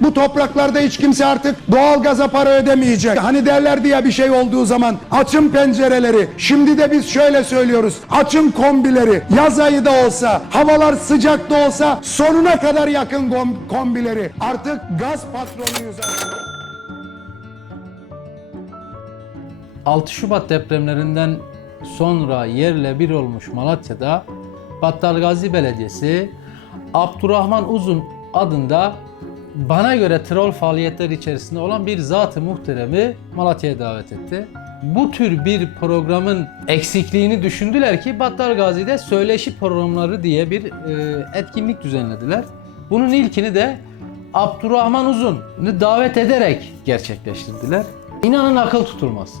bu topraklarda hiç kimse artık doğalgaza para ödemeyecek. Hani derlerdi ya bir şey olduğu zaman açın pencereleri. Şimdi de biz şöyle söylüyoruz. Açın kombileri. Yaz ayı da olsa, havalar sıcak da olsa sonuna kadar yakın kom- kombileri. Artık gaz patronuyuz. artık. 6 Şubat depremlerinden sonra yerle bir olmuş Malatya'da Battalgazi Belediyesi Abdurrahman Uzun adında bana göre troll faaliyetler içerisinde olan bir zat-ı muhteremi Malatya'ya davet etti. Bu tür bir programın eksikliğini düşündüler ki Battalgazi'de söyleşi programları diye bir e, etkinlik düzenlediler. Bunun ilkini de Abdurrahman Uzun'u davet ederek gerçekleştirdiler. İnanın akıl tutulmaz.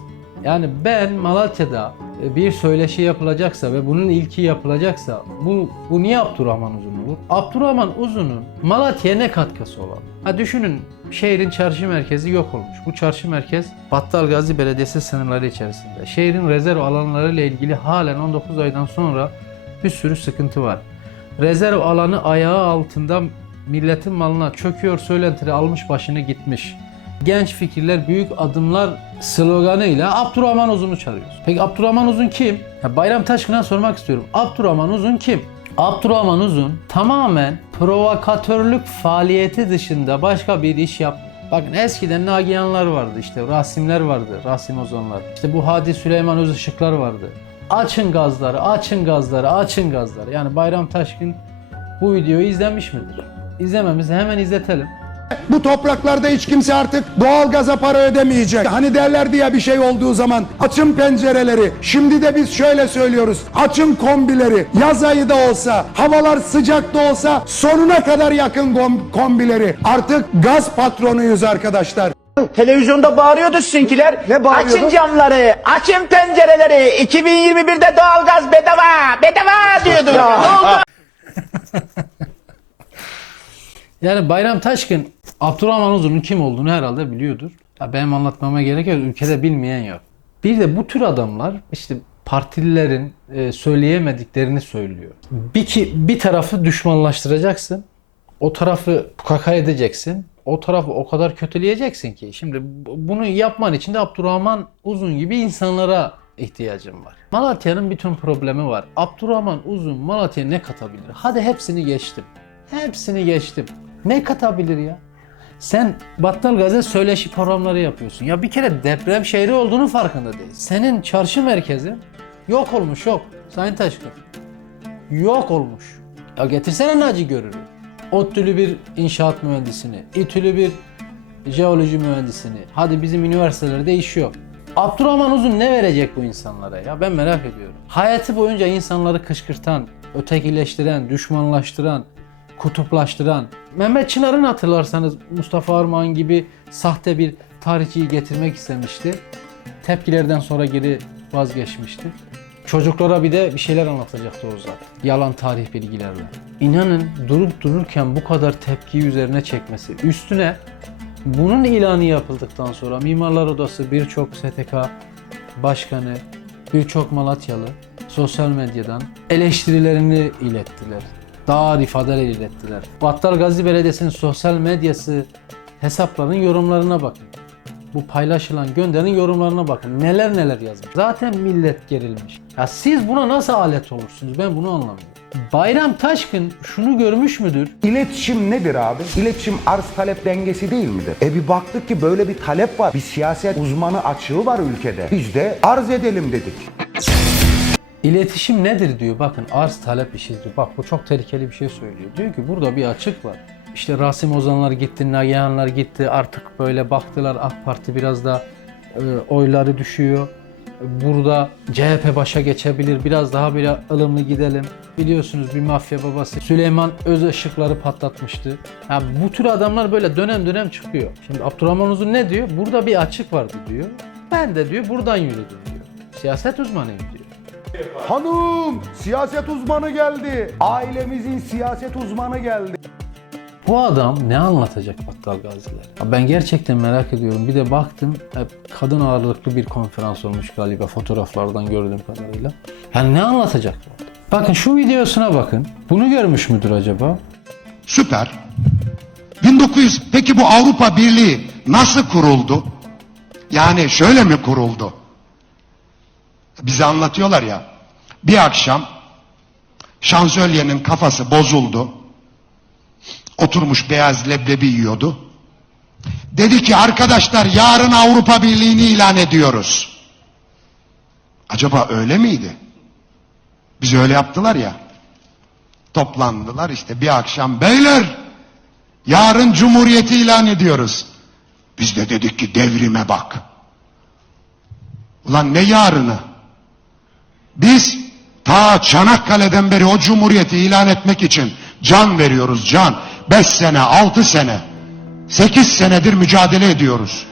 Yani ben Malatya'da e, bir söyleşi yapılacaksa ve bunun ilki yapılacaksa bu, bu niye Abdurrahman Uzun olur? Abdurrahman Uzun'un Malatya'ya ne katkısı olan? Ha düşünün şehrin çarşı merkezi yok olmuş. Bu çarşı merkez Battalgazi Belediyesi sınırları içerisinde. Şehrin rezerv alanları ile ilgili halen 19 aydan sonra bir sürü sıkıntı var. Rezerv alanı ayağı altında milletin malına çöküyor söylentileri almış başını gitmiş. Genç fikirler büyük adımlar sloganıyla Abdurrahman Uzun'u çağırıyoruz. Peki Abdurrahman Uzun kim? Ya Bayram Taşkın'a sormak istiyorum. Abdurrahman Uzun kim? Abdurrahman Uzun tamamen provokatörlük faaliyeti dışında başka bir iş yapmıyor. Bakın eskiden Nagihanlar vardı işte Rasimler vardı, Rasim Ozanlar. İşte bu Hadi Süleyman Özışıklar vardı. Açın gazları, açın gazları, açın gazları. Yani Bayram Taşkın bu videoyu izlemiş midir? İzlememizi hemen izletelim. Bu topraklarda hiç kimse artık doğalgaza para ödemeyecek. Hani derlerdi ya bir şey olduğu zaman açın pencereleri. Şimdi de biz şöyle söylüyoruz. Açın kombileri. Yaz ayı da olsa, havalar sıcak da olsa sonuna kadar yakın kom- kombileri. Artık gaz patronuyuz arkadaşlar. Televizyonda bağırıyordu sizinkiler. Ne bağırıyordu? Açın camları, açın pencereleri. 2021'de doğalgaz bedava, bedava diyordu. Ne oldu? Yani Bayram Taşkın Abdurrahman Uzun'un kim olduğunu herhalde biliyordur. Ya benim anlatmama gerek yok. Ülkede bilmeyen yok. Bir de bu tür adamlar işte partililerin e, söyleyemediklerini söylüyor. Bir ki bir tarafı düşmanlaştıracaksın. O tarafı kaka edeceksin. O tarafı o kadar kötüleyeceksin ki. Şimdi bu- bunu yapman için de Abdurrahman Uzun gibi insanlara ihtiyacım var. Malatya'nın bütün problemi var. Abdurrahman Uzun Malatya'ya ne katabilir? Hadi hepsini geçtim. Hepsini geçtim. Ne katabilir ya? Sen Battal Gazi söyleşi programları yapıyorsun. Ya bir kere deprem şehri olduğunu farkında değil. Senin çarşı merkezi yok olmuş yok. Sayın Taşkın. Yok olmuş. Ya getirsene Naci Görür'ü. ODTÜ'lü bir inşaat mühendisini, İTÜ'lü bir jeoloji mühendisini. Hadi bizim üniversitelerde iş yok. Abdurrahman Uzun ne verecek bu insanlara ya? Ben merak ediyorum. Hayatı boyunca insanları kışkırtan, ötekileştiren, düşmanlaştıran, kutuplaştıran. Mehmet Çınar'ın hatırlarsanız Mustafa Armağan gibi sahte bir tarihçiyi getirmek istemişti. Tepkilerden sonra geri vazgeçmişti. Çocuklara bir de bir şeyler anlatacaktı o zat. Yalan tarih bilgilerle. İnanın durup dururken bu kadar tepkiyi üzerine çekmesi. Üstüne bunun ilanı yapıldıktan sonra Mimarlar Odası birçok STK başkanı, birçok Malatyalı sosyal medyadan eleştirilerini ilettiler. Ağır ifadeler ilettiler. Battal Gazi Belediyesi'nin sosyal medyası hesaplarının yorumlarına bakın. Bu paylaşılan gönderin yorumlarına bakın. Neler neler yazmış. Zaten millet gerilmiş. Ya siz buna nasıl alet olursunuz? Ben bunu anlamıyorum. Bayram Taşkın şunu görmüş müdür? İletişim nedir abi? İletişim arz talep dengesi değil midir? E bir baktık ki böyle bir talep var. Bir siyaset uzmanı açığı var ülkede. Biz de arz edelim dedik. İletişim nedir diyor. Bakın arz talep işidir. Bak bu çok tehlikeli bir şey söylüyor. Diyor ki burada bir açık var. İşte Rasim Ozanlar gitti, Nagihanlar gitti. Artık böyle baktılar AK Parti biraz da e, oyları düşüyor. Burada CHP başa geçebilir. Biraz daha böyle ılımlı gidelim. Biliyorsunuz bir mafya babası Süleyman Özışıkları patlatmıştı. Ha, bu tür adamlar böyle dönem dönem çıkıyor. Şimdi Abdurrahman Uzun ne diyor? Burada bir açık vardı diyor. Ben de diyor buradan yürüdüm diyor. Siyaset uzmanıyım diyor. Hanım siyaset uzmanı geldi. Ailemizin siyaset uzmanı geldi. Bu adam ne anlatacak Battal Gaziler? Ben gerçekten merak ediyorum. Bir de baktım hep kadın ağırlıklı bir konferans olmuş galiba fotoğraflardan gördüğüm kadarıyla. Yani ne anlatacak bu adam? Bakın şu videosuna bakın. Bunu görmüş müdür acaba? Süper. 1900 peki bu Avrupa Birliği nasıl kuruldu? Yani şöyle mi kuruldu? Bize anlatıyorlar ya. Bir akşam şansölyenin kafası bozuldu. Oturmuş beyaz leblebi yiyordu. Dedi ki arkadaşlar yarın Avrupa Birliği'ni ilan ediyoruz. Acaba öyle miydi? Biz öyle yaptılar ya. Toplandılar işte bir akşam beyler yarın cumhuriyeti ilan ediyoruz. Biz de dedik ki devrime bak. Ulan ne yarını? Biz ta Çanakkale'den beri o cumhuriyeti ilan etmek için can veriyoruz can. Beş sene, altı sene, sekiz senedir mücadele ediyoruz.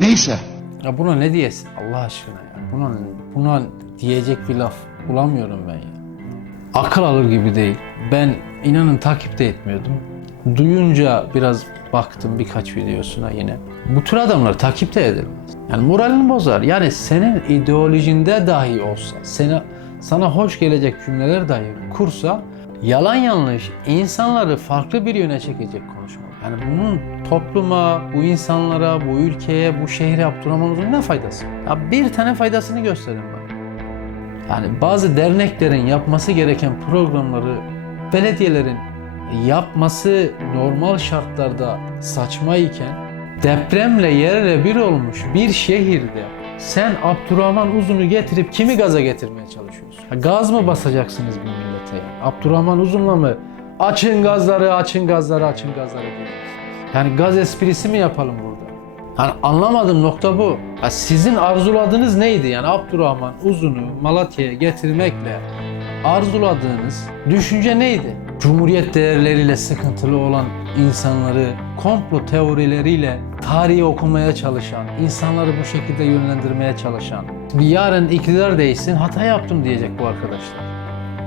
Neyse. Ya buna ne diyesin Allah aşkına ya. Buna, buna diyecek bir laf bulamıyorum ben ya. Akıl alır gibi değil. Ben inanın takip de etmiyordum. Duyunca biraz baktım birkaç videosuna yine. Bu tür adamlar takip de edilmez. Yani moralini bozar. Yani senin ideolojinde dahi olsa, sana, sana hoş gelecek cümleler dahi kursa yalan yanlış insanları farklı bir yöne çekecek konuşma. Yani bunun topluma, bu insanlara, bu ülkeye, bu şehre Abdurrahman Uzun ne faydası? Ya bir tane faydasını gösterin bana. Yani bazı derneklerin yapması gereken programları belediyelerin yapması normal şartlarda saçma iken depremle yerle bir olmuş bir şehirde sen Abdurrahman Uzun'u getirip kimi gaza getirmeye çalışıyorsun? Ha, gaz mı basacaksınız bu millete? Yani? Abdurrahman Uzun'la mı açın gazları, açın gazları, açın gazları diyeceksiniz? Yani gaz esprisi mi yapalım burada? Hani anlamadığım nokta bu. Ya sizin arzuladığınız neydi? Yani Abdurrahman Uzun'u Malatya'ya getirmekle arzuladığınız düşünce neydi? Cumhuriyet değerleriyle sıkıntılı olan insanları komplo teorileriyle tarihi okumaya çalışan, insanları bu şekilde yönlendirmeye çalışan, bir yarın iktidar değişsin hata yaptım diyecek bu arkadaşlar.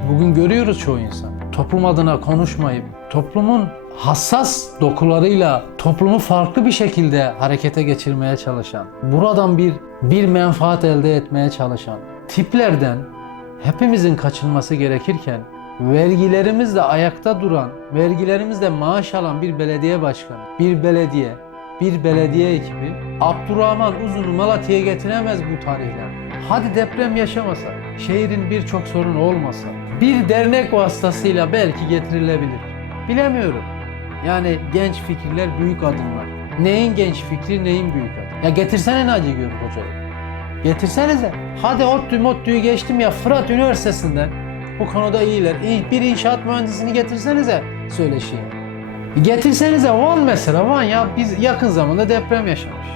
Bugün görüyoruz çoğu insan. Toplum adına konuşmayıp toplumun hassas dokularıyla toplumu farklı bir şekilde harekete geçirmeye çalışan, buradan bir bir menfaat elde etmeye çalışan tiplerden hepimizin kaçınması gerekirken vergilerimizle ayakta duran, vergilerimizle maaş alan bir belediye başkanı, bir belediye, bir belediye ekibi Abdurrahman Uzun'u Malatya'ya getiremez bu tarihler. Hadi deprem yaşamasa, şehrin birçok sorunu olmasa, bir dernek vasıtasıyla belki getirilebilir. Bilemiyorum. Yani genç fikirler, büyük adımlar. Neyin genç fikri, neyin büyük adım? Ya getirsene Naci Görük Hoca'yı. Getirsenize. Hadi ODTÜ MODTÜ'yü geçtim ya Fırat Üniversitesi'nden. Bu konuda iyiler. İyi- Bir inşaat mühendisini getirsenize söyleşiye. Getirsenize Van mesela. Van ya biz yakın zamanda deprem yaşamış.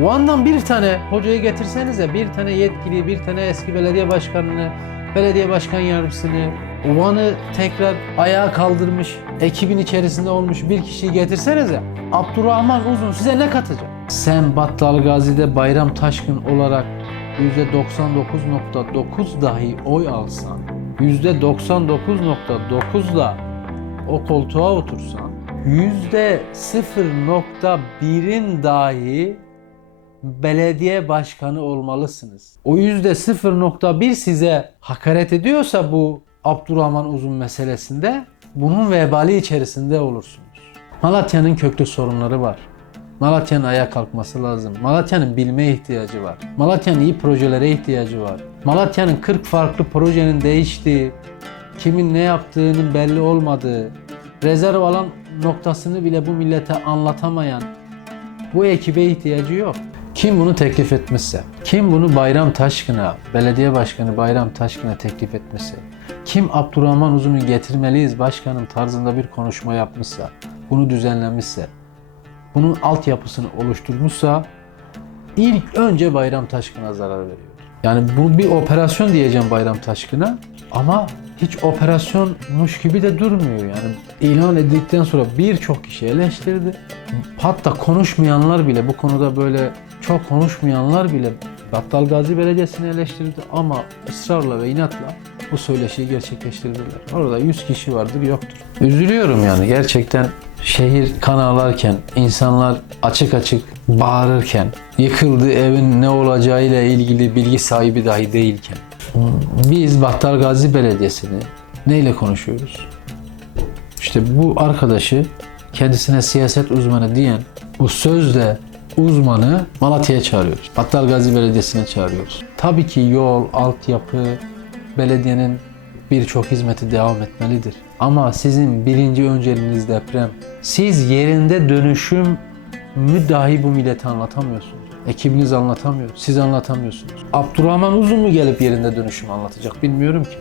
Van'dan bir tane hocayı getirsenize. Bir tane yetkili, bir tane eski belediye başkanını, belediye başkan yardımcısını, Van'ı tekrar ayağa kaldırmış, ekibin içerisinde olmuş bir kişiyi getirsenize. Abdurrahman Uzun size ne katacak? Sen Battal Gazi'de Bayram Taşkın olarak %99.9 dahi oy alsan, %99.9'la o koltuğa otursan, %0.1'in dahi belediye başkanı olmalısınız. O yüzde 0.1 size hakaret ediyorsa bu Abdurrahman Uzun meselesinde bunun vebali içerisinde olursunuz. Malatya'nın köklü sorunları var. Malatya'nın ayağa kalkması lazım. Malatya'nın bilme ihtiyacı var. Malatya'nın iyi projelere ihtiyacı var. Malatya'nın 40 farklı projenin değiştiği, kimin ne yaptığının belli olmadığı, rezerv alan noktasını bile bu millete anlatamayan bu ekibe ihtiyacı yok. Kim bunu teklif etmişse, kim bunu Bayram Taşkın'a, belediye başkanı Bayram Taşkın'a teklif etmişse, kim Abdurrahman Uzun'u getirmeliyiz başkanım tarzında bir konuşma yapmışsa, bunu düzenlemişse, bunun altyapısını oluşturmuşsa ilk önce Bayram Taşkın'a zarar veriyor. Yani bu bir operasyon diyeceğim Bayram Taşkın'a ama hiç operasyonmuş gibi de durmuyor yani. ilan edildikten sonra birçok kişi eleştirdi. Hatta konuşmayanlar bile bu konuda böyle çok konuşmayanlar bile Battal Gazi Belediyesi'ni eleştirdi ama ısrarla ve inatla bu söyleşiyi gerçekleştirdiler. Orada 100 kişi vardır yoktur. Üzülüyorum yani gerçekten şehir kan ağlarken, insanlar açık açık bağırırken, yıkıldığı evin ne olacağıyla ilgili bilgi sahibi dahi değilken biz Battal Gazi Belediyesi'ni neyle konuşuyoruz? İşte bu arkadaşı kendisine siyaset uzmanı diyen bu sözde uzmanı Malatya'ya çağırıyoruz. Battal Gazi Belediyesi'ne çağırıyoruz. Tabii ki yol, altyapı, belediyenin birçok hizmeti devam etmelidir. Ama sizin birinci önceliğiniz deprem. Siz yerinde dönüşüm mü dahi bu millete anlatamıyorsunuz. Ekibiniz anlatamıyor. Siz anlatamıyorsunuz. Abdurrahman Uzun mu gelip yerinde dönüşüm anlatacak bilmiyorum ki.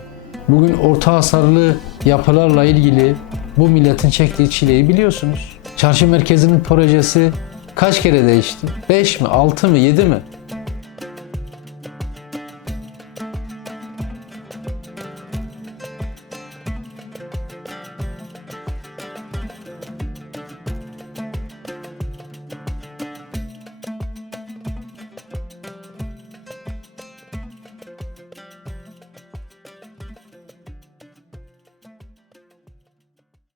Bugün orta hasarlı yapılarla ilgili bu milletin çektiği çileyi biliyorsunuz. Çarşı merkezinin projesi kaç kere değişti? 5 mi, 6 mı, 7 mi?